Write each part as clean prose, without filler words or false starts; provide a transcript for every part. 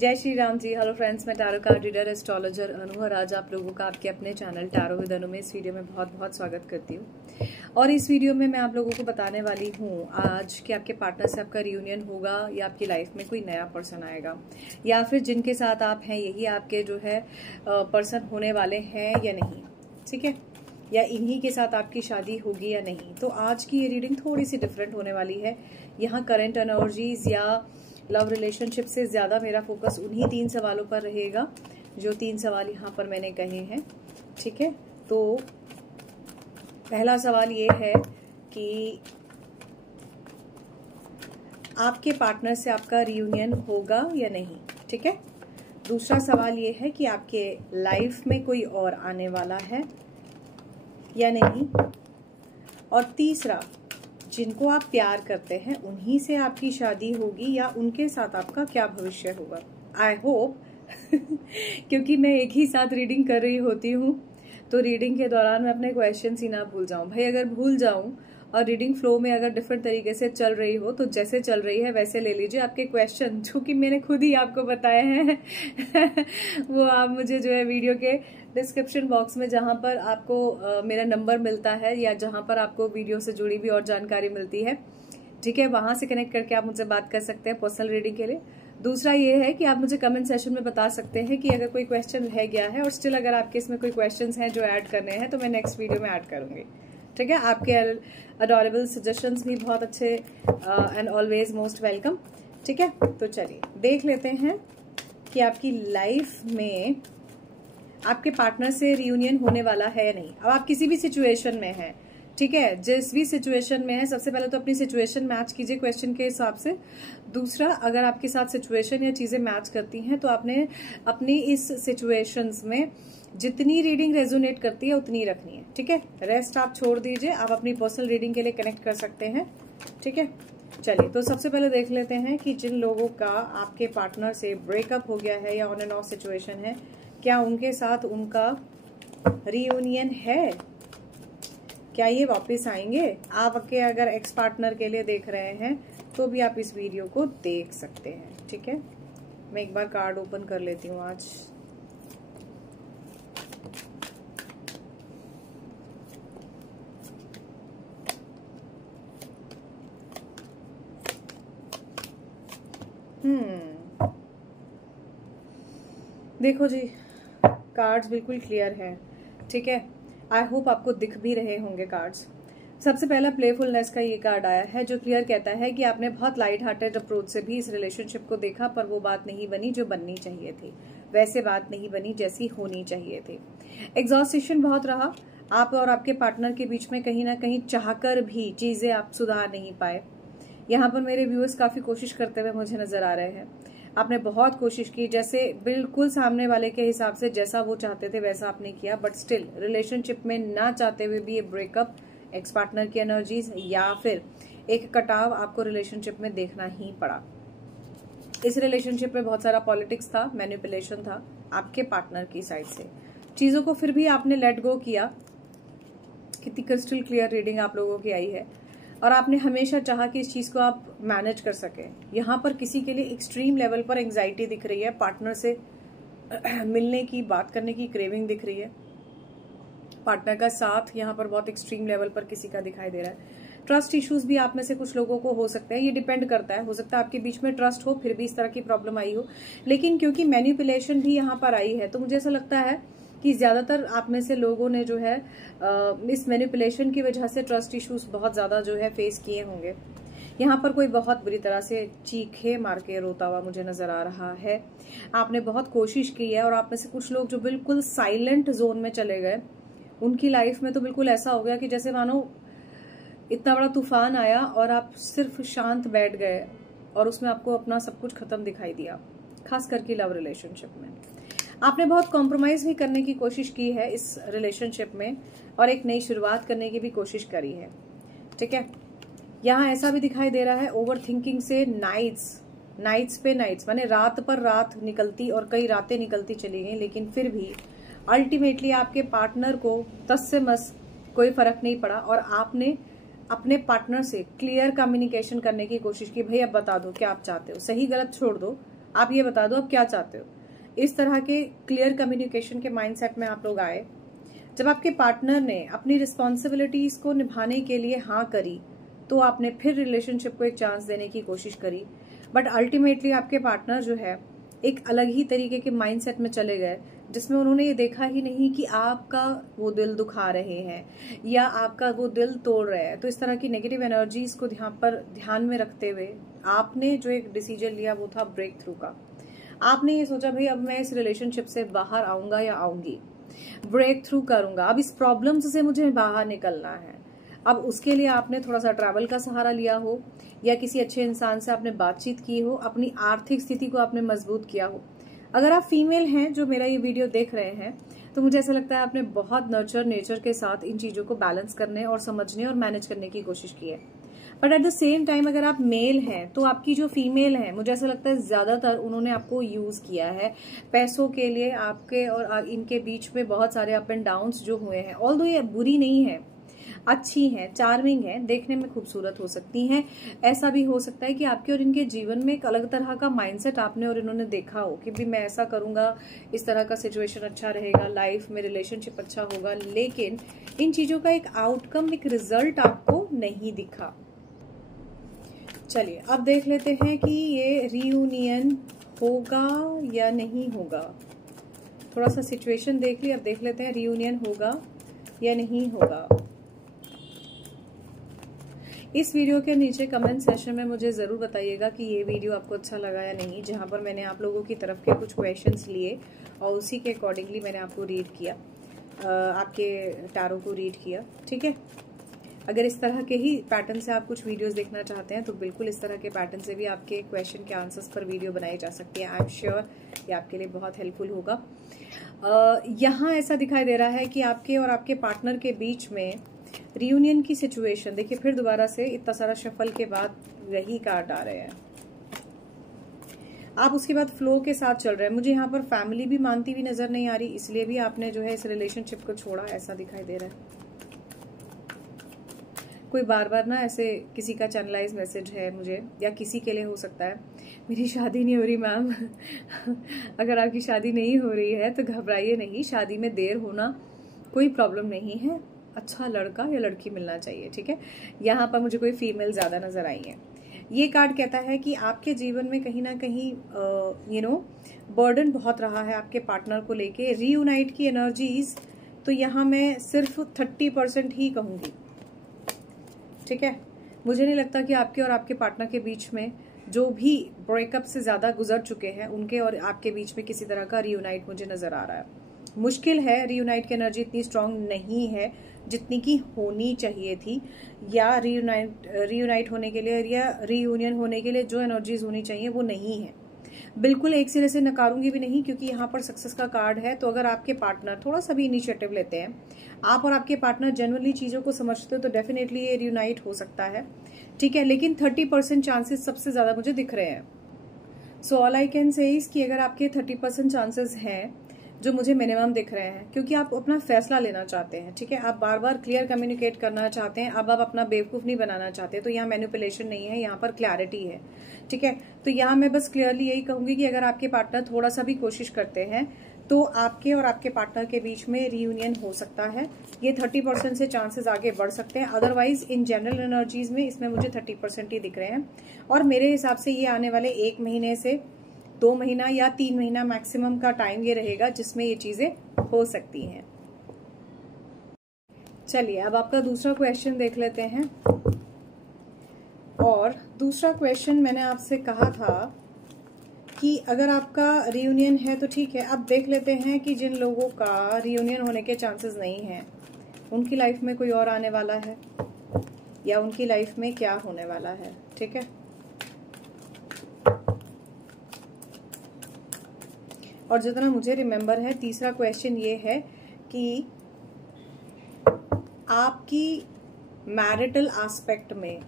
जय Shri Ram ji. Hello friends, मैं tarot card reader astrologer अनु और आज आप लोगों का आपके अपने चैनल टैरो विद अनु में इस वीडियो में बहुत बहुत स्वागत करती हूँ। और इस वीडियो में मैं आप लोगों को बताने वाली हूँ आज कि आपके पार्टनर से आपका रियूनियन होगा या आपकी लाइफ में कोई नया पर्सन आएगा या फिर जिनके साथ आप हैं यही आपके जो है पर्सन होने वाले हैं या नहीं, ठीक है, या इन्हीं के साथ आपकी शादी होगी या नहीं। तो आज की ये रीडिंग थोड़ी सी डिफरेंट होने वाली है। यहाँ करंट एनर्जीज या लव रिलेशनशिप से ज़्यादा मेरा फोकस उन्हीं 3 सवालों पर रहेगा जो 3 सवाल यहाँ पर मैंने कहे हैं, ठीक है। तो पहला सवाल ये है कि आपके पार्टनर से आपका रियूनियन होगा या नहीं, ठीक है। दूसरा सवाल ये है कि आपके लाइफ में कोई और आने वाला है या नहीं। और तीसरा, जिनको आप प्यार करते हैं उन्हीं से आपकी शादी होगी या उनके साथ आपका क्या भविष्य होगा। आई होप क्योंकि मैं एक ही साथ रीडिंग कर रही होती हूँ तो रीडिंग के दौरान मैं अपने क्वेश्चंस ही ना भूल जाऊं। भाई अगर भूल जाऊं और रीडिंग फ्लो में अगर डिफरेंट तरीके से चल रही हो तो जैसे चल रही है वैसे ले लीजिए आपके क्वेश्चन, जो कि मैंने खुद ही आपको बताए हैं वो आप मुझे जो है वीडियो के डिस्क्रिप्शन बॉक्स में जहां पर आपको मेरा नंबर मिलता है या जहां पर आपको वीडियो से जुड़ी भी और जानकारी मिलती है, ठीक है, वहां से कनेक्ट करके आप मुझसे बात कर सकते हैं पर्सनल रीडिंग के लिए। दूसरा ये है कि आप मुझे कमेंट सेशन में बता सकते हैं कि अगर कोई क्वेश्चन रह गया है और स्टिल अगर आपके इसमें कोई क्वेश्चंस हैं जो ऐड करने हैं तो मैं नेक्स्ट वीडियो में ऐड करूंगी, ठीक है। आपके अडोरेबल सजेशंस भी बहुत अच्छे एंड ऑलवेज मोस्ट वेलकम, ठीक है। तो चलिए देख लेते हैं कि आपकी लाइफ में आपके पार्टनर से रियूनियन होने वाला है या नहीं। अब आप किसी भी सिचुएशन में हैं, ठीक है, जिस भी सिचुएशन में है, सबसे पहले तो अपनी सिचुएशन मैच कीजिए क्वेश्चन के हिसाब से। दूसरा, अगर आपके साथ सिचुएशन या चीजें मैच करती हैं तो आपने अपनी इस सिचुएशंस में जितनी रीडिंग रेजोनेट करती है उतनी रखनी है, ठीक है। रेस्ट आप छोड़ दीजिए, आप अपनी पर्सनल रीडिंग के लिए कनेक्ट कर सकते हैं, ठीक है। चलिए तो सबसे पहले देख लेते हैं कि जिन लोगों का आपके पार्टनर से ब्रेकअप हो गया है या ऑन एंड ऑफ सिचुएशन है, क्या उनके साथ उनका रियूनियन है, क्या ये वापस आएंगे। आपके अगर एक्स पार्टनर के लिए देख रहे हैं तो भी आप इस वीडियो को देख सकते हैं, ठीक है। मैं एक बार कार्ड ओपन कर लेती हूँ आज। देखो जी, कार्ड्स बिल्कुल क्लियर हैं, ठीक है। आई होप आपको दिख भी रहे होंगे कार्ड्स। सबसे पहला प्लेफुलनेस का ये कार्ड आया है जो क्लियर कहता है कि आपने बहुत लाइट हार्टेड अप्रोच से भी इस रिलेशनशिप को देखा पर वो बात नहीं बनी जो बननी चाहिए थी, वैसे बात नहीं बनी जैसी होनी चाहिए थी। एग्जॉस्टेशन बहुत रहा आप और आपके पार्टनर के बीच में, कहीं ना कहीं चाहकर भी चीजें आप सुधार नहीं पाए। यहाँ पर मेरे व्यूअर्स काफी कोशिश करते हुए मुझे नजर आ रहे हैं। आपने बहुत कोशिश की, जैसे बिल्कुल सामने वाले के हिसाब से जैसा वो चाहते थे वैसा आपने किया, बट स्टिल रिलेशनशिप में ना चाहते हुए भी ये ब्रेकअप, एक्स पार्टनर की एनर्जीज या फिर एक कटाव आपको रिलेशनशिप में देखना ही पड़ा। इस रिलेशनशिप में बहुत सारा पॉलिटिक्स था, मैनिपुलेशन था आपके पार्टनर की साइड से। चीजों को फिर भी आपने लेट गो किया। कितनी क्रिस्टल क्लियर रीडिंग आप लोगों की आई है और आपने हमेशा चाहा कि इस चीज को आप मैनेज कर सके। यहाँ पर किसी के लिए एक्सट्रीम लेवल पर एंजाइटी दिख रही है, पार्टनर से मिलने की, बात करने की क्रेविंग दिख रही है। पार्टनर का साथ यहाँ पर बहुत एक्सट्रीम लेवल पर किसी का दिखाई दे रहा है। ट्रस्ट इश्यूज भी आप में से कुछ लोगों को हो सकते हैं, ये डिपेंड करता है। हो सकता है आपके बीच में ट्रस्ट हो फिर भी इस तरह की प्रॉब्लम आई हो, लेकिन क्योंकि मैनिपुलेशन भी यहाँ पर आई है तो मुझे ऐसा लगता है कि ज्यादातर आप में से लोगों ने जो है इस मैनिपुलेशन की वजह से ट्रस्ट इश्यूज बहुत ज्यादा जो है फेस किए होंगे। यहाँ पर कोई बहुत बुरी तरह से चीखे मार के रोता हुआ मुझे नजर आ रहा है। आपने बहुत कोशिश की है और आप में से कुछ लोग जो बिल्कुल साइलेंट जोन में चले गए, उनकी लाइफ में तो बिल्कुल ऐसा हो गया कि जैसे मानो इतना बड़ा तूफान आया और आप सिर्फ शांत बैठ गए और उसमें आपको अपना सब कुछ खत्म दिखाई दिया। खास करके लव रिलेशनशिप में आपने बहुत कॉम्प्रोमाइज भी करने की कोशिश की है इस रिलेशनशिप में और एक नई शुरुआत करने की भी कोशिश करी है, ठीक है। यहाँ ऐसा भी दिखाई दे रहा है ओवर थिंकिंग से नाइट्स पे नाइट्स माने रात पर रात निकलती और कई रातें निकलती चली गई, लेकिन फिर भी अल्टीमेटली आपके पार्टनर को तस से मस कोई फर्क नहीं पड़ा और आपने अपने पार्टनर से क्लियर कम्युनिकेशन करने की कोशिश की। भाई अब बता दो क्या आप चाहते हो, सही गलत छोड़ दो, आप ये बता दो आप क्या चाहते हो। इस तरह के क्लियर कम्युनिकेशन के माइंडसेट में आप लोग आए। जब आपके पार्टनर ने अपनी रिस्पॉन्सिबिलिटीज को निभाने के लिए हाँ करी तो आपने फिर रिलेशनशिप को एक चांस देने की कोशिश करी, बट अल्टीमेटली आपके पार्टनर जो है एक अलग ही तरीके के माइंडसेट में चले गए, जिसमें उन्होंने ये देखा ही नहीं कि आपका वो दिल दुखा रहे हैं या आपका वो दिल तोड़ रहे हैं। तो इस तरह की नेगेटिव एनर्जीज को ध्यान में रखते हुए आपने जो एक डिसीजन लिया वो था ब्रेक थ्रू का। आपने ये सोचा भाई अब मैं इस रिलेशनशिप से बाहर आऊंगा या आऊंगी, ब्रेक थ्रू करूंगा, अब इस प्रॉब्लम से मुझे बाहर निकलना है। अब उसके लिए आपने थोड़ा सा ट्रैवल का सहारा लिया हो या किसी अच्छे इंसान से आपने बातचीत की हो, अपनी आर्थिक स्थिति को आपने मजबूत किया हो। अगर आप फीमेल हैं जो मेरा ये वीडियो देख रहे हैं तो मुझे ऐसा लगता है आपने बहुत नर्चर नेचर के साथ इन चीजों को बैलेंस करने और समझने और मैनेज करने की कोशिश की है। But at the same time अगर आप मेल हैं तो आपकी जो फीमेल है मुझे ऐसा लगता है ज्यादातर उन्होंने आपको यूज किया है पैसों के लिए। आपके और इनके बीच में बहुत सारे अप एंड डाउन्स जो हुए हैं, ऑल्दो ये बुरी नहीं है, अच्छी हैं, चार्मिंग है, देखने में खूबसूरत हो सकती हैं। ऐसा भी हो सकता है कि आपके और इनके जीवन में एक अलग तरह का माइंडसेट आपने और इन्होंने देखा हो कि भी मैं ऐसा करूंगा, इस तरह का सिचुएशन अच्छा रहेगा, लाइफ में रिलेशनशिप अच्छा होगा, लेकिन इन चीजों का एक आउटकम, एक रिजल्ट आपको नहीं दिखा। चलिए अब देख लेते हैं कि ये रियूनियन होगा या नहीं होगा। थोड़ा सा सिचुएशन देख ली, अब देख लेते हैं रियूनियन होगा या नहीं होगा। इस वीडियो के नीचे कमेंट सेशन में मुझे ज़रूर बताइएगा कि ये वीडियो आपको अच्छा लगा या नहीं, जहाँ पर मैंने आप लोगों की तरफ के कुछ क्वेश्चंस लिए और उसी के अकॉर्डिंगली मैंने आपको रीड किया, आपके टैरो को रीड किया। ठीक है, अगर इस तरह के ही पैटर्न से आप कुछ वीडियोस देखना चाहते हैं तो बिल्कुल इस तरह के पैटर्न से भी आपके क्वेश्चन के आंसर्स पर वीडियो बनाई जा सकती है। आई एम श्योर ये आपके लिए बहुत हेल्पफुल होगा। यहाँ ऐसा दिखाई दे रहा है कि आपके और आपके पार्टनर के बीच में रियूनियन की सिचुएशन, देखिए फिर दोबारा से इतना सारा शफल के बाद वही कार्ड आ रहे हैं। आप उसके बाद फ्लो के साथ चल रहे हैं। मुझे यहाँ पर फैमिली भी मानती हुई नजर नहीं आ रही, इसलिए भी आपने जो है इस रिलेशनशिप को छोड़ा, ऐसा दिखाई दे रहा है। कोई बार बार ना ऐसे किसी का चैनलाइज मैसेज है मुझे, या किसी के लिए हो सकता है मेरी शादी नहीं हो रही मैम। अगर आपकी शादी नहीं हो रही है तो घबराइए नहीं, शादी में देर होना कोई प्रॉब्लम नहीं है, अच्छा लड़का या लड़की मिलना चाहिए। ठीक है, यहाँ पर मुझे कोई फीमेल ज्यादा नजर आई है। ये कार्ड कहता है कि आपके जीवन में कहीं ना कहीं बर्डन बहुत रहा है आपके पार्टनर को लेके। रीयूनाइट की एनर्जीज तो यहाँ मैं सिर्फ 30% ही कहूंगी। ठीक है, मुझे नहीं लगता कि आपके और आपके पार्टनर के बीच में जो भी ब्रेकअप से ज्यादा गुजर चुके हैं उनके और आपके बीच में किसी तरह का रीयूनाइट मुझे नजर आ रहा है। मुश्किल है, रीयूनाइट की एनर्जी इतनी स्ट्रांग नहीं है जितनी की होनी चाहिए थी, या रीयूनाइट होने के लिए या रीयूनियन होने के लिए जो एनर्जीज होनी चाहिए वो नहीं है। बिल्कुल एक सिरे से नकारूंगी भी नहीं, क्योंकि यहाँ पर सक्सेस का कार्ड है। तो अगर आपके पार्टनर थोड़ा सा भी इनिशिएटिव लेते हैं, आप और आपके पार्टनर जनरली चीजों को समझते हो, तो डेफिनेटली ये रीयूनाइट हो सकता है। ठीक है, लेकिन 30% चांसेस सबसे ज्यादा मुझे दिख रहे हैं। So all I can say is कि अगर आपके 30% चांसेस हैं, जो मुझे मिनिमम दिख रहे हैं, क्योंकि आप अपना फैसला लेना चाहते हैं। ठीक है, आप बार बार क्लियर कम्युनिकेट करना चाहते हैं, अब आप अपना बेवकूफ नहीं बनाना चाहते। तो यहाँ मैनिपुलेशन नहीं है, यहाँ पर क्लैरिटी है। ठीक है, तो यहाँ मैं बस क्लियरली यही कहूंगी कि अगर आपके पार्टनर थोड़ा सा भी कोशिश करते हैं तो आपके और आपके पार्टनर के बीच में रीयूनियन हो सकता है। ये 30% से चांसेस आगे बढ़ सकते हैं। अदरवाइज इन जनरल एनर्जीज में इसमें मुझे 30% ही दिख रहे हैं, और मेरे हिसाब से ये आने वाले 1 महीने से 2 महीना या 3 महीना मैक्सिमम का टाइम ये रहेगा जिसमें ये चीजें हो सकती हैं। चलिए अब आपका दूसरा क्वेश्चन देख लेते हैं। और दूसरा क्वेश्चन मैंने आपसे कहा था कि अगर आपका रियूनियन है तो ठीक है। अब देख लेते हैं कि जिन लोगों का रियूनियन होने के चांसेस नहीं है, उनकी लाइफ में कोई और आने वाला है या उनकी लाइफ में क्या होने वाला है। ठीक है, और जितना मुझे रिमेम्बर है, तीसरा क्वेश्चन ये है कि आपकी मैरिटल एस्पेक्ट में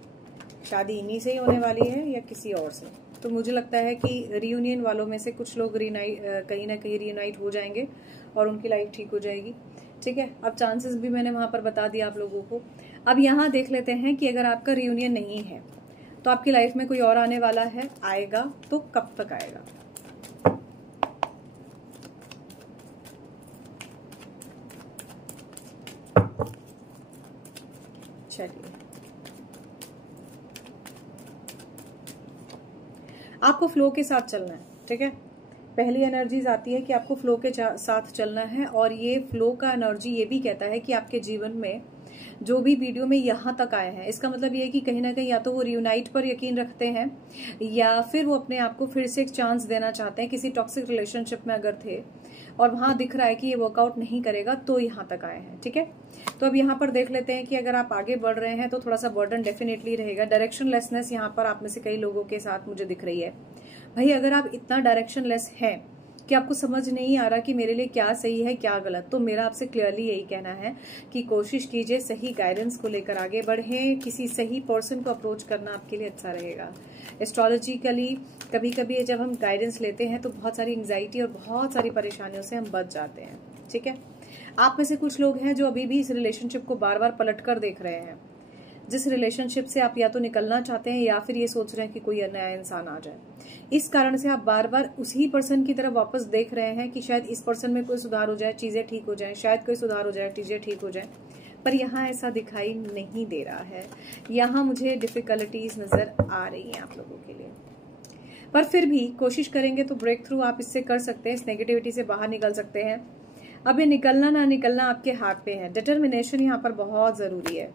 शादी इन्हीं से ही होने वाली है या किसी और से। तो मुझे लगता है कि रियूनियन वालों में से कुछ लोग कहीं ना कहीं रियूनाइट हो जाएंगे और उनकी लाइफ ठीक हो जाएगी। ठीक है, अब चांसेस भी मैंने वहां पर बता दिया आप लोगों को। अब यहाँ देख लेते हैं कि अगर आपका रियूनियन नहीं है तो आपकी लाइफ में कोई और आने वाला है, आएगा तो कब तक आएगा। चलिए, आपको फ्लो के साथ चलना है, ठीक है। पहली एनर्जीज आती है कि आपको फ्लो के साथ चलना है, और ये फ्लो का एनर्जी ये भी कहता है कि आपके जीवन में जो भी वीडियो में यहाँ तक आए हैं, इसका मतलब ये है कि कहीं ना कहीं या तो वो रियूनाइट पर यकीन रखते हैं, या फिर वो अपने आप को फिर से एक चांस देना चाहते हैं। किसी टॉक्सिक रिलेशनशिप में अगर थे और वहां दिख रहा है कि ये वर्कआउट नहीं करेगा, तो यहाँ तक आए हैं, ठीक है। तो अब यहाँ पर देख लेते हैं कि अगर आप आगे बढ़ रहे हैं तो थोड़ा सा बर्डन डेफिनेटली रहेगा। डायरेक्शनलेसनेस यहाँ पर आप में से कई लोगों के साथ मुझे दिख रही है। भाई, अगर आप इतना डायरेक्शनलेस हैं कि आपको समझ नहीं आ रहा कि मेरे लिए क्या सही है क्या गलत, तो मेरा आपसे क्लियरली यही कहना है कि कोशिश कीजिए सही गाइडेंस को लेकर आगे बढ़ें। किसी सही पर्सन को अप्रोच करना आपके लिए अच्छा रहेगा। एस्ट्रोलॉजिकली कभी कभी जब हम गाइडेंस लेते हैं तो बहुत सारी एंग्जाइटी और बहुत सारी परेशानियों से हम बच जाते हैं, ठीक है। आप में से कुछ लोग हैं जो अभी भी इस रिलेशनशिप को बार बार पलट कर देख रहे हैं, जिस रिलेशनशिप से आप या तो निकलना चाहते हैं या फिर ये सोच रहे हैं कि कोई नया इंसान आ जाए। इस कारण से आप बार बार उसी पर्सन की तरफ वापस देख रहे हैं कि शायद इस पर्सन में कोई सुधार हो जाए, चीजें ठीक हो जाए, शायद कोई सुधार हो जाए, चीजें ठीक हो जाए। पर यहाँ ऐसा दिखाई नहीं दे रहा है। यहाँ मुझे डिफिकल्टीज नजर आ रही हैं आप लोगों के लिए, पर फिर भी कोशिश करेंगे तो ब्रेक थ्रू आप इससे कर सकते हैं, इस नेगेटिविटी से बाहर निकल सकते हैं। अब ये निकलना ना निकलना आपके हाथ पे है। डिटर्मिनेशन यहाँ पर बहुत जरूरी है।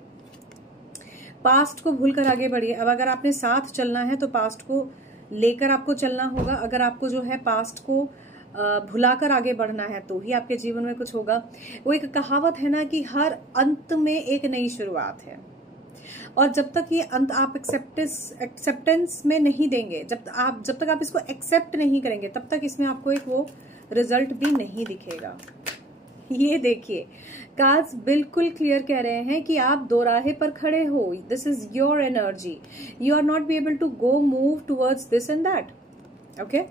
पास्ट को भूलकर आगे बढ़िए। अब अगर आपने साथ चलना है तो पास्ट को लेकर आपको चलना होगा। अगर आपको जो है पास्ट को भुलाकर आगे बढ़ना है तो ही आपके जीवन में कुछ होगा। वो एक कहावत है ना कि हर अंत में एक नई शुरुआत है, और जब तक ये अंत आप एक्सेप्टेंस में नहीं देंगे, जब तक आप इसको एक्सेप्ट नहीं करेंगे, तब तक इसमें आपको एक वो रिजल्ट भी नहीं दिखेगा। ये देखिए, कार्ड्स बिल्कुल क्लियर कह रहे हैं कि आप दोराहे पर खड़े हो। This is your energy, you are not be able to go move towards this and that, okay.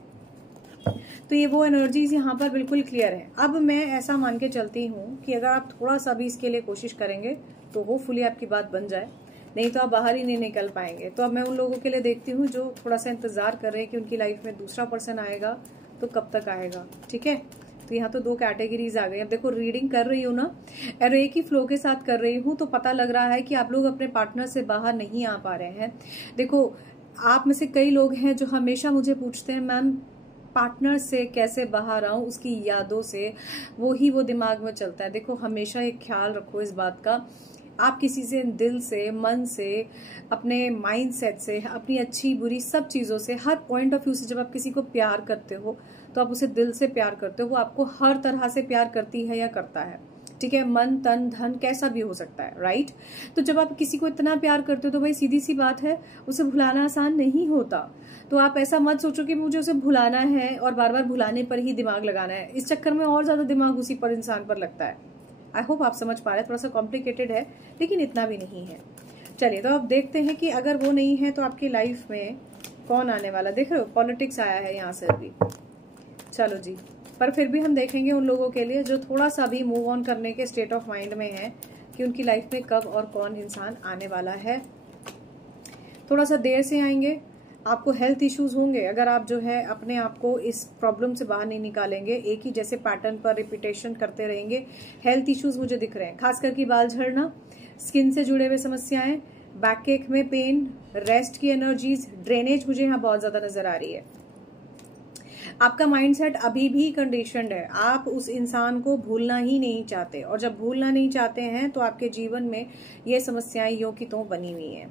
तो ये वो एनर्जीज यहाँ पर बिल्कुल क्लियर है। अब मैं ऐसा मान के चलती हूँ कि अगर आप थोड़ा सा भी इसके लिए कोशिश करेंगे तो होपफुली आपकी बात बन जाए, नहीं तो आप बाहर ही नहीं निकल पाएंगे। तो अब मैं उन लोगों के लिए देखती हूँ जो थोड़ा सा इंतजार कर रहे हैं कि उनकी लाइफ में दूसरा पर्सन आएगा, तो कब तक आएगा, ठीक है। तो यहाँ तो दो कैटेगरीज आ गई। अब देखो, रीडिंग कर रही हूँ ना, और एक ही फ्लो के साथ कर रही हूँ, तो पता लग रहा है कि आप लोग अपने पार्टनर से बाहर नहीं आ पा रहे हैं। देखो, आप में से कई लोग हैं जो हमेशा मुझे पूछते हैं, मैम पार्टनर से कैसे बाहर आऊं, उसकी यादों से, वो दिमाग में चलता है। देखो, हमेशा एक ख्याल रखो इस बात का, आप किसी से दिल से, मन से, अपने माइंड सेट से, अपनी अच्छी बुरी सब चीजों से, हर पॉइंट ऑफ व्यू से जब आप किसी को प्यार करते हो तो आप उसे दिल से प्यार करते हो। वो आपको हर तरह से प्यार करती है या करता है, ठीक है। मन, तन, धन कैसा भी हो सकता है, राइट। तो जब आप किसी को इतना प्यार करते हो तो भाई सीधी सी बात है, उसे भुलाना आसान नहीं होता। तो आप ऐसा मत सोचो कि मुझे उसे भुलाना है और बार बार भुलाने पर ही दिमाग लगाना है। इस चक्कर में और ज्यादा दिमाग उसी पर इंसान पर लगता है। आई होप आप समझ पा रहे हैं। थोड़ा सा कॉम्प्लिकेटेड है लेकिन इतना भी नहीं है। चलिए, तो अब देखते हैं कि अगर वो नहीं है तो आपकी लाइफ में कौन आने वाला। देख रहे हो, पॉलिटिक्स आया है यहाँ से भी। चलो जी, पर फिर भी हम देखेंगे उन लोगों के लिए जो थोड़ा सा भी मूव ऑन करने के स्टेट ऑफ माइंड में है कि उनकी लाइफ में कब और कौन इंसान आने वाला है। थोड़ा सा देर से आएंगे। आपको हेल्थ इश्यूज होंगे अगर आप जो है अपने आप को इस प्रॉब्लम से बाहर नहीं निकालेंगे, एक ही जैसे पैटर्न पर रिपीटेशन करते रहेंगे। हेल्थ इश्यूज मुझे दिख रहे हैं, खास करके बाल झड़ना, स्किन से जुड़े हुए समस्याएं, बैक एक में पेन, रेस्ट की एनर्जीज, ड्रेनेज मुझे यहाँ बहुत ज्यादा नजर आ रही है। आपका माइंडसेट अभी भी कंडीशनड है, आप उस इंसान को भूलना ही नहीं चाहते, और जब भूलना नहीं चाहते हैं तो आपके जीवन में ये समस्याएं यों की त्यों बनी हुई हैं।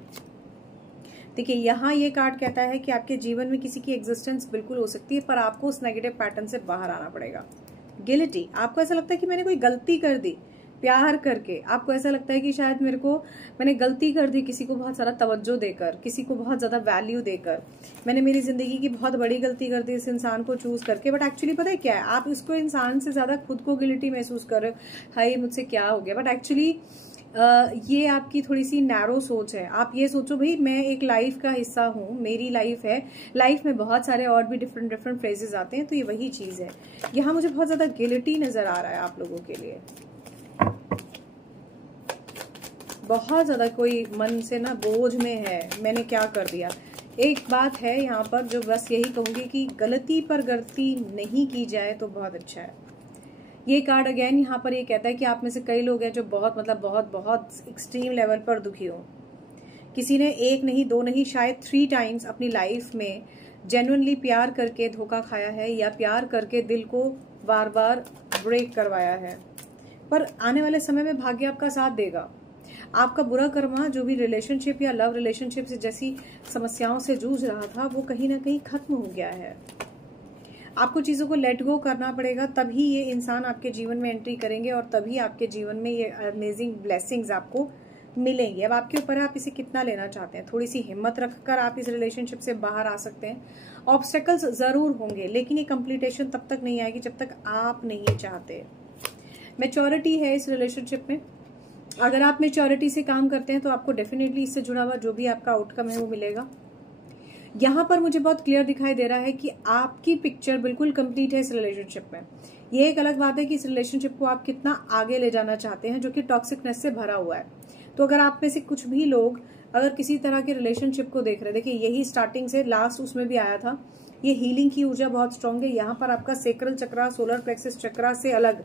देखिए, यहाँ ये कार्ड कहता है कि आपके जीवन में किसी की एग्जिस्टेंस बिल्कुल हो सकती है, पर आपको उस नेगेटिव पैटर्न से बाहर आना पड़ेगा। गिल्टी, आपको ऐसा लगता है कि मैंने कोई गलती कर दी प्यार करके, आपको ऐसा लगता है कि शायद मैंने गलती कर दी किसी को बहुत सारा तवज्जो देकर, किसी को बहुत ज्यादा वैल्यू देकर, मैंने मेरी जिंदगी की बहुत बड़ी गलती कर दी इस इंसान को चूज करके। बट एक्चुअली पता है क्या है, आप इसको इंसान से ज्यादा खुद को गिल्टी महसूस कर रहे हो, हाय मुझसे क्या हो गया। बट एक्चुअली ये आपकी थोड़ी सी नैरो सोच है। आप ये सोचो भाई मैं एक लाइफ का हिस्सा हूँ, मेरी लाइफ है, लाइफ में बहुत सारे और भी डिफरेंट फेजेस आते हैं, तो ये वही चीज है। यहाँ मुझे बहुत ज्यादा गिल्टी नजर आ रहा है आप लोगों के लिए, बहुत ज्यादा कोई मन से ना बोझ में है, मैंने क्या कर दिया। एक बात है यहाँ पर जो बस यही कहूंगी कि गलती पर गलती नहीं की जाए तो बहुत अच्छा है। ये कार्ड अगेन यहाँ पर ये कहता है कि आप में से कई लोग हैं जो बहुत बहुत बहुत एक्सट्रीम लेवल पर दुखी हो। किसी ने एक नहीं, दो नहीं, शायद 3 टाइम्स अपनी लाइफ में जेन्युइनली प्यार करके धोखा खाया है या प्यार करके दिल को बार बार ब्रेक करवाया है। पर आने वाले समय में भाग्य आपका साथ देगा। आपका बुरा कर्मा जो भी रिलेशनशिप या लव रिलेशनशिप से जैसी समस्याओं से जूझ रहा था वो कहीं ना कहीं खत्म हो गया है। आपको चीजों को लेट गो करना पड़ेगा, तभी ये इंसान आपके जीवन में एंट्री करेंगे और तभी आपके जीवन में ये अमेजिंग ब्लेसिंग्स आपको मिलेंगी। अब आपके ऊपर है आप इसे कितना लेना चाहते हैं। थोड़ी सी हिम्मत रखकर आप इस रिलेशनशिप से बाहर आ सकते हैं। ऑब्स्टेकल्स जरूर होंगे लेकिन ये कंप्लीटेशन तब तक नहीं आएगी जब तक आप नहीं चाहते। मैच्योरिटी है इस रिलेशनशिप में। अगर आप मैच्योरिटी से काम करते हैं तो आपको डेफिनेटली इससे जुड़ा हुआ जो भी आपका आउटकम है वो मिलेगा। यहाँ पर मुझे बहुत क्लियर दिखाई दे रहा है कि आपकी पिक्चर बिल्कुल कंप्लीट है इस रिलेशनशिप में। ये एक अलग बात है कि इस रिलेशनशिप को आप कितना आगे ले जाना चाहते हैं जो कि टॉक्सिकनेस से भरा हुआ है। तो अगर आप में से कुछ भी लोग अगर किसी तरह के रिलेशनशिप को देख रहे हैं, देखिए यही स्टार्टिंग से लास्ट उसमें भी आया था। ये हीलिंग की ऊर्जा बहुत स्ट्रांग है। यहाँ पर आपका सेक्रल चक्रा, सोलर प्लेक्सस चक्रा से अलग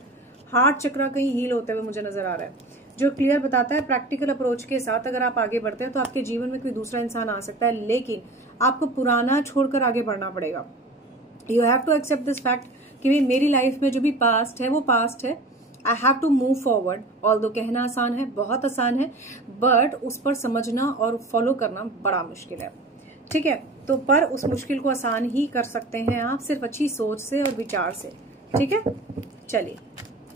हार्ट चक्रा कहीं हील होते हुए मुझे नजर आ रहा है, जो क्लियर बताता है प्रैक्टिकल अप्रोच के साथ अगर आप आगे बढ़ते हैं तो आपके जीवन में कोई दूसरा इंसान आ सकता है, लेकिन आपको पुराना छोड़कर आगे बढ़ना पड़ेगा। You have to accept this fact कि भाई मेरी लाइफ में जो भी पास्ट है वो पास्ट है। I have to move forward. Although कहना आसान है, बहुत आसान है, बट उस पर समझना और फॉलो करना बड़ा मुश्किल है। ठीक है, तो पर उस मुश्किल को आसान ही कर सकते हैं आप सिर्फ अच्छी सोच से और विचार से। ठीक है, चलिए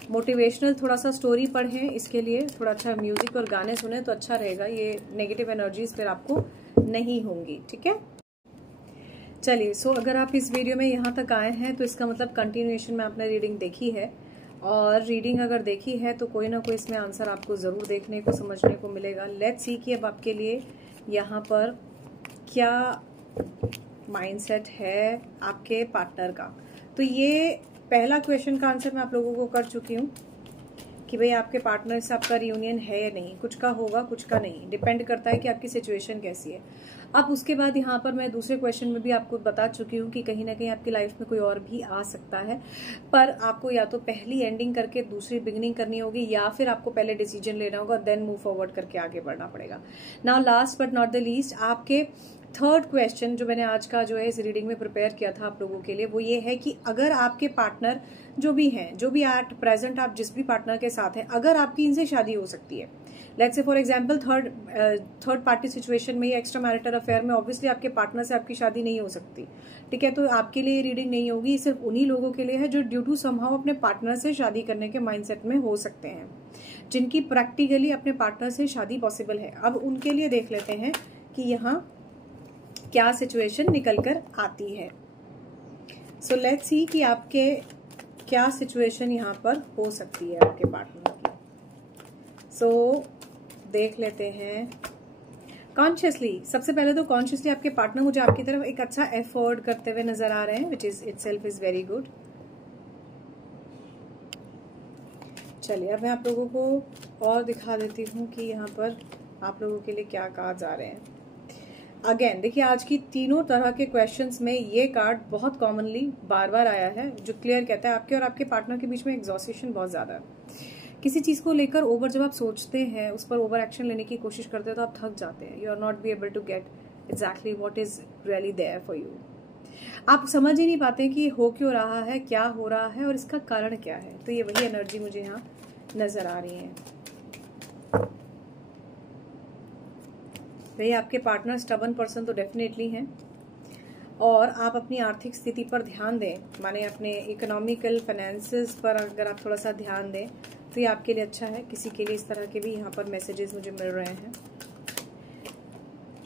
मोटिवेशनल थोड़ा सा स्टोरी पढ़ें, इसके लिए थोड़ा अच्छा म्यूजिक और गाने सुने तो अच्छा रहेगा। ये नेगेटिव एनर्जीज फिर आपको नहीं होंगी। ठीक है, चलिए सो अगर आप इस वीडियो में यहाँ तक आए हैं तो इसका मतलब कंटिन्यूएशन में आपने रीडिंग देखी है, और रीडिंग अगर देखी है तो कोई ना कोई इसमें आंसर आपको जरूर देखने को समझने को मिलेगा। लेट्स सी कि अब आपके लिए यहाँ पर क्या माइंडसेट है आपके पार्टनर का। तो ये पहला क्वेश्चन का आंसर मैं आप लोगों को कर चुकी हूँ कि भाई आपके पार्टनर से आपका रियूनियन है या नहीं। कुछ का होगा, कुछ का नहीं, डिपेंड करता है कि आपकी सिचुएशन कैसी है। अब उसके बाद यहाँ पर मैं दूसरे क्वेश्चन में भी आपको बता चुकी हूँ कि कहीं ना कहीं आपकी लाइफ में कोई और भी आ सकता है, पर आपको या तो पहली एंडिंग करके दूसरी बिगिनिंग करनी होगी या फिर आपको पहले डिसीजन लेना होगा, देन मूव फॉरवर्ड करके आगे बढ़ना पड़ेगा। Now last but not the least, आपके थर्ड क्वेश्चन जो मैंने आज का जो है इस रीडिंग में प्रिपेयर किया था आप लोगों के लिए, वो ये है कि अगर आपके पार्टनर जो भी हैं, जो भी एट प्रेजेंट आप जिस भी पार्टनर के साथ हैं, अगर आपकी इनसे शादी हो सकती है, let's say for example third party situation में या एक्स्ट्रा मैरिटल अफेयर में, ऑब्वियसली आपके पार्टनर से आपकी शादी नहीं हो सकती। ठीक है, तो आपके लिए रीडिंग नहीं होगी, सिर्फ उन्हीं लोगों के लिए है जो ड्यू टू समहाउ अपने पार्टनर से शादी करने के माइंडसेट में हो सकते हैं, जिनकी प्रैक्टिकली अपने पार्टनर से शादी पॉसिबल है। अब उनके लिए देख लेते हैं कि यहाँ क्या सिचुएशन निकल कर आती है। सो लेट्स सी कि आपके क्या सिचुएशन यहाँ पर हो सकती है आपके पार्टनर की। सो देख लेते हैं कॉन्शियसली। सबसे पहले तो कॉन्शियसली आपके पार्टनर मुझे आपकी तरफ एक अच्छा एफर्ट करते हुए नजर आ रहे हैं, which is itself is very good. चलिए अब मैं आप लोगों को और दिखा देती हूँ कि यहाँ पर आप लोगों के लिए क्या कार्ड्स आ रहे हैं। अगेन देखिए, आज की तीनों तरह के क्वेश्चंस में ये कार्ड बहुत कॉमनली बार बार आया है, जो क्लियर कहता है आपके और आपके पार्टनर के बीच में एग्जॉस्टेशन बहुत ज्यादा है। किसी चीज को लेकर ओवर जब आप सोचते हैं, उस पर ओवर एक्शन लेने की कोशिश करते हैं तो आप थक जाते हैं। You are not be able to get exactly what is really there for you. आप समझ ही नहीं पाते कि हो क्यों रहा है, क्या हो रहा है और इसका कारण क्या है। तो ये वही एनर्जी मुझे यहाँ नजर आ रही है। भाई आपके पार्टनर स्टबन पर्सन तो डेफिनेटली हैं, और आप अपनी आर्थिक स्थिति पर ध्यान दें, माने अपने इकोनॉमिकल फाइनेंसेस पर अगर आप थोड़ा सा ध्यान दें तो ये आपके लिए अच्छा है। किसी के लिए इस तरह के भी यहाँ पर मैसेजेस मुझे मिल रहे हैं।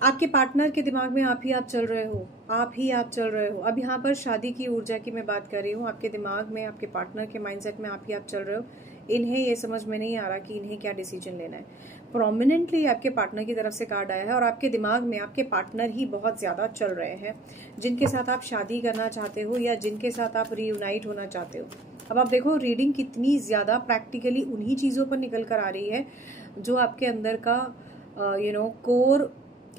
आपके पार्टनर के दिमाग में आप चल रहे हो, आप चल रहे हो। अब यहाँ पर शादी की ऊर्जा की मैं बात कर रही हूँ। आपके दिमाग में, आपके पार्टनर के माइंडसेट में आप चल रहे हो। इन्हें ये समझ में नहीं आ रहा कि इन्हें क्या डिसीजन लेना है। प्रोमिनेंटली आपके पार्टनर की तरफ से कार्ड आया है और आपके दिमाग में आपके पार्टनर ही बहुत ज्यादा चल रहे हैं, जिनके साथ आप शादी करना चाहते हो या जिनके साथ आप रीयूनाइट होना चाहते हो। अब आप देखो रीडिंग कितनी ज्यादा प्रैक्टिकली उन्हीं चीजों पर निकल कर आ रही है जो आपके अंदर का कोर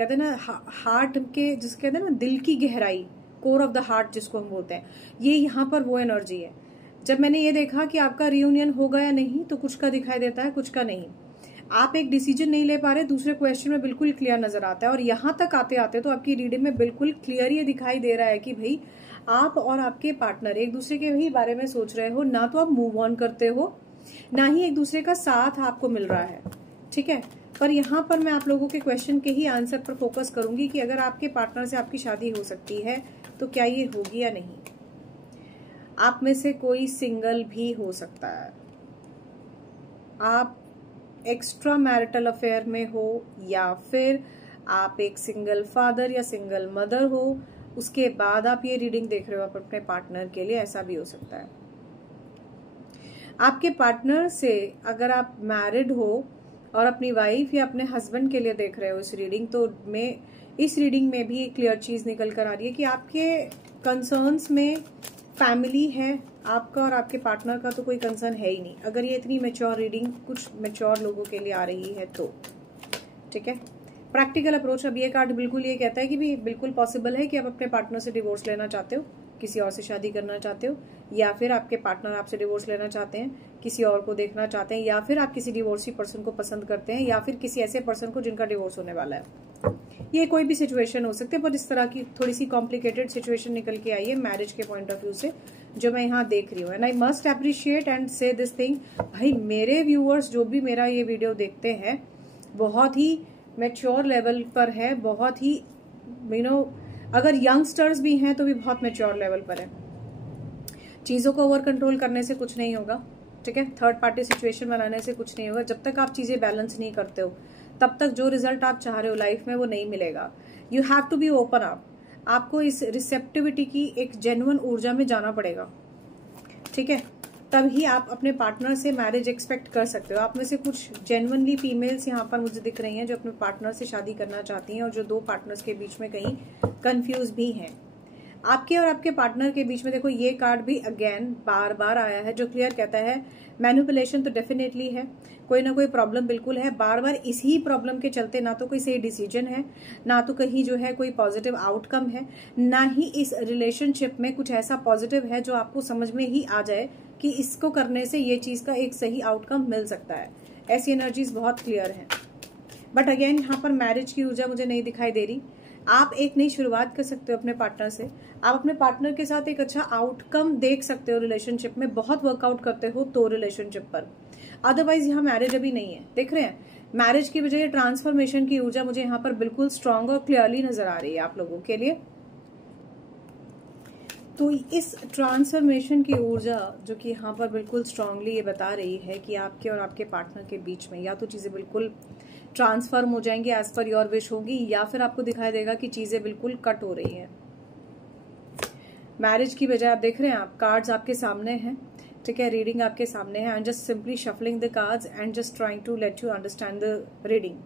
कहते हैं ना हार्ट के, जिसको कहते हैं ना दिल की गहराई, कोर ऑफ द हार्ट जिसको हम बोलते हैं, ये यहाँ पर वो एनर्जी है। जब मैंने ये देखा कि आपका रियूनियन होगा या नहीं, तो कुछ का दिखाई देता है, कुछ का नहीं। आप एक डिसीजन नहीं ले पा रहे, दूसरे क्वेश्चन में बिल्कुल क्लियर नजर आता है। और यहाँ तक आते आते तो आपकी रीडिंग में बिल्कुल क्लियर ये दिखाई दे रहा है कि भाई आप और आपके पार्टनर एक दूसरे के ही बारे में सोच रहे हो, ना तो आप मूव ऑन करते हो, ना ही एक दूसरे का साथ आपको मिल रहा है, ठीक है। पर यहाँ पर मैं आप लोगों के क्वेश्चन के ही आंसर पर फोकस करूंगी कि अगर आपके पार्टनर से आपकी शादी हो सकती है तो क्या ये होगी या नहीं। आप में से कोई सिंगल भी हो सकता है, आप एक्स्ट्रा मैरिटल अफेयर में हो, या फिर आप एक सिंगल फादर या सिंगल मदर हो, उसके बाद आप ये रीडिंग देख रहे हो अपने पार्टनर के लिए, ऐसा भी हो सकता है। आपके पार्टनर से अगर आप मैरिड हो और अपनी वाइफ या अपने हस्बैंड के लिए देख रहे हो इस रीडिंग, तो इस रीडिंग में भी एक क्लियर चीज निकल कर आ रही है कि आपके कंसर्न्स में फैमिली है, आपका और आपके पार्टनर का तो कोई कंसर्न है ही नहीं। अगर ये इतनी मैच्योर रीडिंग कुछ मैच्योर लोगों के लिए आ रही है तो ठीक है। प्रैक्टिकल अप्रोच, अब ये कार्ड बिल्कुल ये कहता है कि भी बिल्कुल पॉसिबल है कि आप अपने पार्टनर से डिवोर्स लेना चाहते हो, किसी और से शादी करना चाहते हो, या फिर आपके पार्टनर आपसे डिवोर्स लेना चाहते हैं, किसी और को देखना चाहते हैं, या फिर आप किसी डिवोर्सी पर्सन को पसंद करते हैं, या फिर किसी ऐसे पर्सन को जिनका डिवोर्स होने वाला है। ये कोई भी सिचुएशन हो सकती है, पर इस तरह की थोड़ी सी कॉम्प्लिकेटेड सिचुएशन निकल के आई है मैरिज के पॉइंट ऑफ व्यू से, जो मैं यहाँ देख रही हूँ। And I must appreciate and से दिस थिंग, भाई मेरे व्यूअर्स जो भी मेरा ये वीडियो देखते हैं बहुत ही मैच्योर लेवल पर है, बहुत ही अगर यंगस्टर्स भी हैं तो भी बहुत मैच्योर लेवल पर है। चीजों को ओवर कंट्रोल करने से कुछ नहीं होगा, ठीक है। थर्ड पार्टी सिचुएशन बनाने से कुछ नहीं होगा। जब तक आप चीजें बैलेंस नहीं करते हो तब तक जो रिजल्ट आप चाह रहे हो लाइफ में वो नहीं मिलेगा। You have to be open up, आपको इस रिसेप्टिविटी की एक जेन्युइन ऊर्जा में जाना पड़ेगा, ठीक है। तभी आप अपने पार्टनर से मैरिज एक्सपेक्ट कर सकते हो। आप में से कुछ जेन्युइनली फीमेल्स यहाँ पर मुझे दिख रही हैं जो अपने पार्टनर से शादी करना चाहती हैं, और जो दो पार्टनर्स के बीच में कहीं कंफ्यूज भी हैं। आपके और आपके पार्टनर के बीच में देखो ये कार्ड भी अगेन बार बार आया है, जो क्लियर कहता है मैनिपुलेशन तो डेफिनेटली है, कोई ना कोई प्रॉब्लम बिल्कुल है। बार बार इसी प्रॉब्लम के चलते ना तो कोई सही डिसीजन है, ना तो कहीं जो है कोई पॉजिटिव आउटकम है, ना ही इस रिलेशनशिप में कुछ ऐसा पॉजिटिव है जो आपको समझ में ही आ जाए कि इसको करने से ये चीज का एक सही आउटकम मिल सकता है। ऐसी एनर्जीज बहुत क्लियर हैं। बट अगेन यहाँ पर मैरिज की ऊर्जा मुझे नहीं दिखाई दे रही। आप एक नई शुरुआत कर सकते हो अपने पार्टनर से, आप अपने पार्टनर के साथ एक अच्छा आउटकम देख सकते हो रिलेशनशिप में, बहुत वर्कआउट करते हो तो रिलेशनशिप पर। अदरवाइज यहाँ मैरिज अभी नहीं है, देख रहे हैं। मैरिज की बजाय ट्रांसफॉर्मेशन की ऊर्जा मुझे यहाँ पर बिल्कुल स्ट्रांग और क्लियरली नजर आ रही है आप लोगों के लिए। तो इस ट्रांसफॉर्मेशन की ऊर्जा जो कि यहाँ पर बिल्कुल स्ट्रांगली ये बता रही है कि आपके और आपके पार्टनर के बीच में या तो चीजें बिल्कुल ट्रांसफॉर्म हो जाएंगी, एज पर योर विश होगी, या फिर आपको दिखाई देगा कि चीजें बिल्कुल कट हो रही हैं। मैरिज की बजाय आप देख रहे हैं, आप कार्ड्स आपके सामने हैं, ठीक है, रीडिंग आपके सामने है। I am just simply shuffling the cards and just trying to let you understand the reading.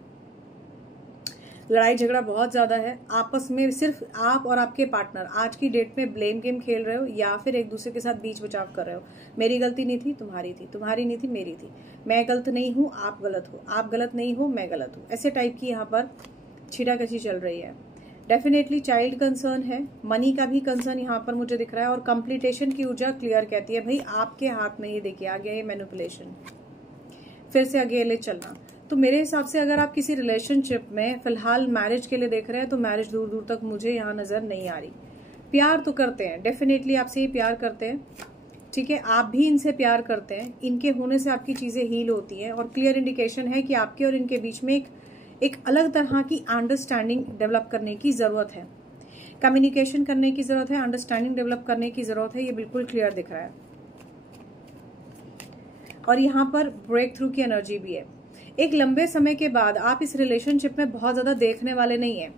लड़ाई झगड़ा बहुत ज्यादा है आपस में, सिर्फ आप और आपके पार्टनर आज की डेट में ब्लेम गेम खेल रहे हो, या फिर एक दूसरे के साथ बीच बचाव कर रहे हो। मेरी गलती नहीं थी, तुम्हारी थी, तुम्हारी नहीं थी, मेरी थी, मैं गलत नहीं हूं, आप गलत हो, आप गलत नहीं हो, मैं गलत हूं, ऐसे टाइप की यहाँ पर छीटाकशी चल रही है। डेफिनेटली चाइल्ड कंसर्न है, मनी का भी कंसर्न यहाँ पर मुझे दिख रहा है, और कंप्लीटेशन की ऊर्जा क्लियर कहती है भाई आपके हाथ में ये देखिए आ गया ये मैनिपुलेशन, फिर से अकेले चलना। तो मेरे हिसाब से अगर आप किसी रिलेशनशिप में फिलहाल मैरिज के लिए देख रहे हैं तो मैरिज दूर दूर तक मुझे यहाँ नजर नहीं आ रही। प्यार तो करते हैं, डेफिनेटली आपसे ही प्यार करते हैं, ठीक है, आप भी इनसे प्यार करते हैं, इनके होने से आपकी चीजें हील होती हैं, और क्लियर इंडिकेशन है कि आपके और इनके बीच में एक अलग तरह की अंडरस्टैंडिंग डेवलप करने की जरूरत है, कम्युनिकेशन करने की जरूरत है, अंडरस्टैंडिंग डेवलप करने की जरूरत है। ये बिल्कुल क्लियर दिख रहा है। और यहाँ पर ब्रेक थ्रू की एनर्जी भी है। एक लंबे समय के बाद आप इस रिलेशनशिप में बहुत ज्यादा देखने वाले नहीं है,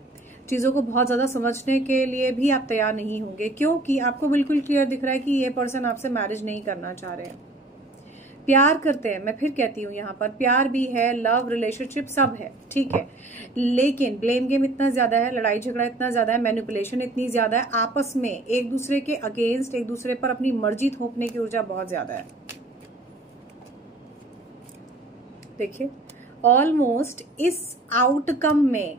चीजों को बहुत ज्यादा समझने के लिए भी आप तैयार नहीं होंगे, क्योंकि आपको बिल्कुल क्लियर दिख रहा है कि ये पर्सन आपसे मैरिज नहीं करना चाह रहे हैं। प्यार करते हैं, मैं फिर कहती हूँ यहाँ पर प्यार भी है, लव रिलेशनशिप सब है, ठीक है, लेकिन ब्लेम गेम इतना ज्यादा है, लड़ाई झगड़ा इतना ज्यादा है, मैनिपुलेशन इतनी ज्यादा है, आपस में एक दूसरे के अगेंस्ट एक दूसरे पर अपनी मर्जी थोपने की ऊर्जा बहुत ज्यादा है। देखिए ऑलमोस्ट इस आउटकम में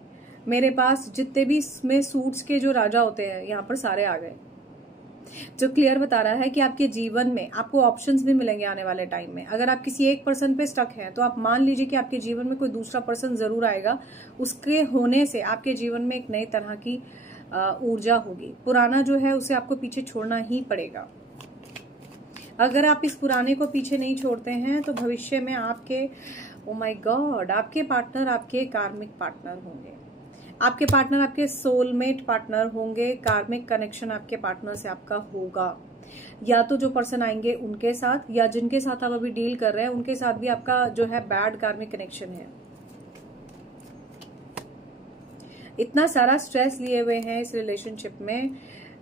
मेरे पास जितने भी इसमें सूट्स के जो राजा होते हैं यहाँ पर सारे आ गए, जो क्लियर बता रहा है कि आपके जीवन में आपको ऑप्शंस भी मिलेंगे आने वाले टाइम में। अगर आप किसी एक पर्सन पे स्टक हैं तो आप मान लीजिए कि आपके जीवन में कोई दूसरा पर्सन जरूर आएगा। उसके होने से आपके जीवन में एक नई तरह की ऊर्जा होगी। पुराना जो है उसे आपको पीछे छोड़ना ही पड़ेगा। अगर आप इस पुराने को पीछे नहीं छोड़ते हैं तो भविष्य में आपके ओ माय गॉड आपके पार्टनर आपके कार्मिक पार्टनर होंगे। आपके पार्टनर आपके सोलमेट पार्टनर होंगे। कार्मिक कनेक्शन आपके पार्टनर से आपका होगा। या तो जो पर्सन आएंगे उनके साथ, या जिनके साथ आप अभी डील कर रहे हैं उनके साथ भी आपका जो है बैड कार्मिक कनेक्शन है। इतना सारा स्ट्रेस लिए हुए हैं इस रिलेशनशिप में।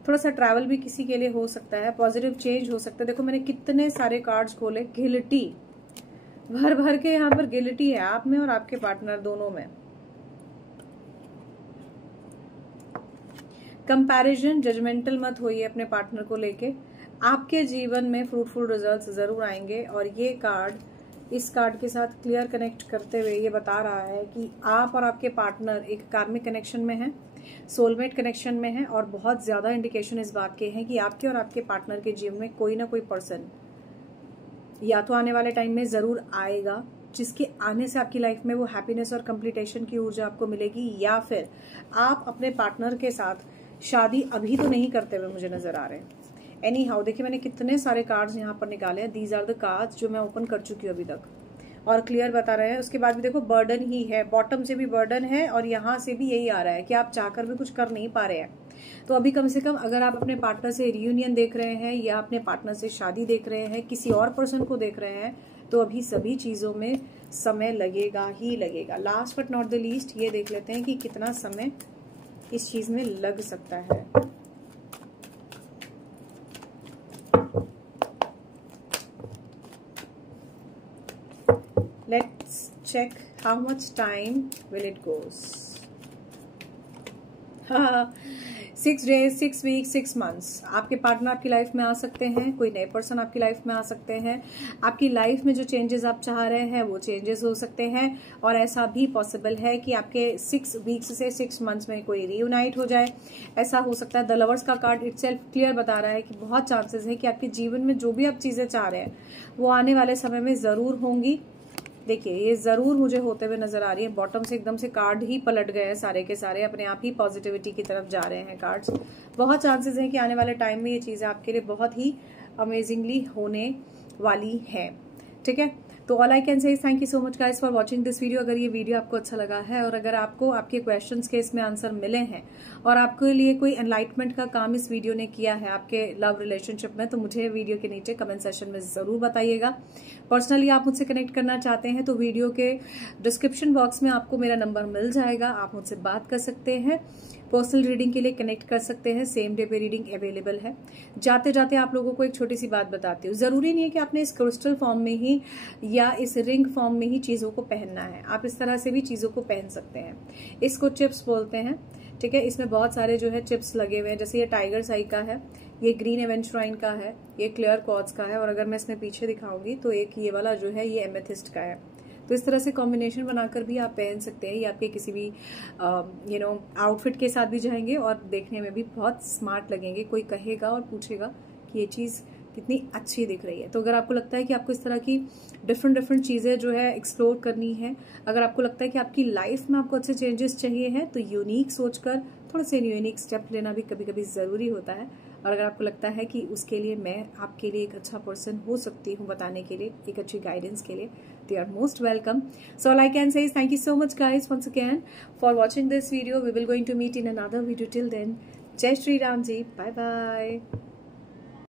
थोड़ा सा ट्रैवल भी किसी के लिए हो सकता है, पॉजिटिव चेंज हो सकता है। देखो मैंने कितने सारे कार्ड्स खोले, गिल्टी भर भर के यहाँ पर गिल्टी है आप में और आपके पार्टनर दोनों में। कंपैरिजन, जजमेंटल मत होइए अपने पार्टनर को लेके। आपके जीवन में फ्रूटफुल रिजल्ट्स जरूर आएंगे। और ये कार्ड इस कार्ड के साथ क्लियर कनेक्ट करते हुए ये बता रहा है कि आप और आपके पार्टनर एक कार्मिक कनेक्शन में है, सोलमेट कनेक्शन में है। और बहुत ज्यादा इंडिकेशन इस बात के हैं कि आपके और आपके पार्टनर के जीवन में कोई ना कोई पर्सन या तो आने वाले टाइम में जरूर आएगा जिसके आने से आपकी लाइफ में वो हैप्पीनेस और कंप्लीटेशन की ऊर्जा आपको मिलेगी। या फिर आप अपने पार्टनर के साथ शादी अभी तो नहीं करते हुए मुझे नजर आ रहे हैं। एनी हाउ देखिए मैंने कितने सारे कार्ड्स यहाँ पर निकाले हैं। दीज आर द कार्ड्स जो मैं ओपन कर चुकी हूँ अभी तक और क्लियर बता रहे हैं। उसके बाद भी देखो बर्डन ही है, बॉटम से भी बर्डन है और यहाँ से भी यही आ रहा है कि आप चाहकर भी कुछ कर नहीं पा रहे हैं। तो अभी कम से कम अगर आप अपने पार्टनर से रियूनियन देख रहे हैं या अपने पार्टनर से शादी देख रहे हैं, किसी और पर्सन को देख रहे हैं, तो अभी सभी चीजों में समय लगेगा ही लगेगा। Last but not the least ये देख लेते हैं कि कितना समय इस चीज में लग सकता है। Let's check how much time will it goes. 6 days, 6 weeks, 6 months आपके पार्टनर आपकी लाइफ में आ सकते हैं। कोई नए पर्सन आपकी लाइफ में आ सकते हैं। आपकी लाइफ में जो चेंजेस आप चाह रहे हैं वो चेंजेस हो सकते हैं। और ऐसा भी पॉसिबल है कि आपके 6 weeks से 6 months में कोई रीयूनाइट हो जाए। ऐसा हो सकता है। द लवर्स का कार्ड इटसेल्फ क्लियर बता रहा है कि बहुत चांसेस है कि आपके जीवन में जो भी आप चीजें चाह रहे हैं वो आने वाले समय में जरूर होंगी। देखिए ये जरूर मुझे होते हुए नजर आ रही है। बॉटम से एकदम से कार्ड ही पलट गए हैं, सारे के सारे अपने आप ही पॉजिटिविटी की तरफ जा रहे हैं कार्ड्स। बहुत चांसेस हैं कि आने वाले टाइम में ये चीजें आपके लिए बहुत ही अमेजिंगली होने वाली है। ठीक है, तो all I can say thank you so much guys for watching this video. अगर ये वीडियो आपको अच्छा लगा है और अगर आपको आपके क्वेश्चंस के इसमें आंसर मिले हैं और आपके लिए कोई एनलाइटमेंट का काम इस वीडियो ने किया है आपके लव रिलेशनशिप में, तो मुझे वीडियो के नीचे कमेंट सेक्शन में जरूर बताइएगा। पर्सनली आप मुझसे कनेक्ट करना चाहते हैं तो वीडियो के डिस्क्रिप्शन बॉक्स में आपको मेरा नंबर मिल जाएगा। आप मुझसे बात कर सकते हैं, पर्सनल रीडिंग के लिए कनेक्ट कर सकते हैं। सेम डे पे रीडिंग अवेलेबल है। जाते जाते आप लोगों को एक छोटी सी बात बताती हूँ। जरूरी नहीं है कि आपने इस क्रिस्टल फॉर्म में ही या इस रिंग फॉर्म में ही चीजों को पहनना है। आप इस तरह से भी चीजों को पहन सकते हैं। इसको चिप्स बोलते हैं। ठीक है, इसमें बहुत सारे जो है चिप्स लगे हुए हैं। जैसे ये टाइगर साई का है, ये ग्रीन एवेंचुराइन का है, ये क्लियर क्वार्ट्ज का है और अगर मैं इसमें पीछे दिखाऊंगी तो एक ये वाला जो है ये एमेथिस्ट का है। तो इस तरह से कॉम्बिनेशन बनाकर भी आप पहन सकते हैं। ये आपके किसी भी आउटफिट के साथ भी जाएंगे और देखने में भी बहुत स्मार्ट लगेंगे। कोई कहेगा और पूछेगा कि ये चीज कितनी अच्छी दिख रही है। तो अगर आपको लगता है कि आपको इस तरह की डिफरेंट चीजें जो है एक्सप्लोर करनी है, अगर आपको लगता है कि आपकी लाइफ में आपको अच्छे चेंजेस चाहिए हैं, तो यूनिक सोचकर थोड़ा सा यूनिक स्टेप लेना भी कभी कभी जरूरी होता है। और अगर आपको लगता है कि उसके लिए मैं आपके लिए एक अच्छा पर्सन हो सकती हूँ बताने के लिए, एक अच्छी गाइडेंस के लिए, they are most welcome. So all I can say is thank you so much guys once again for watching this video. We will going to meet in another video. Till then, Jai Shri Ram ji, bye bye.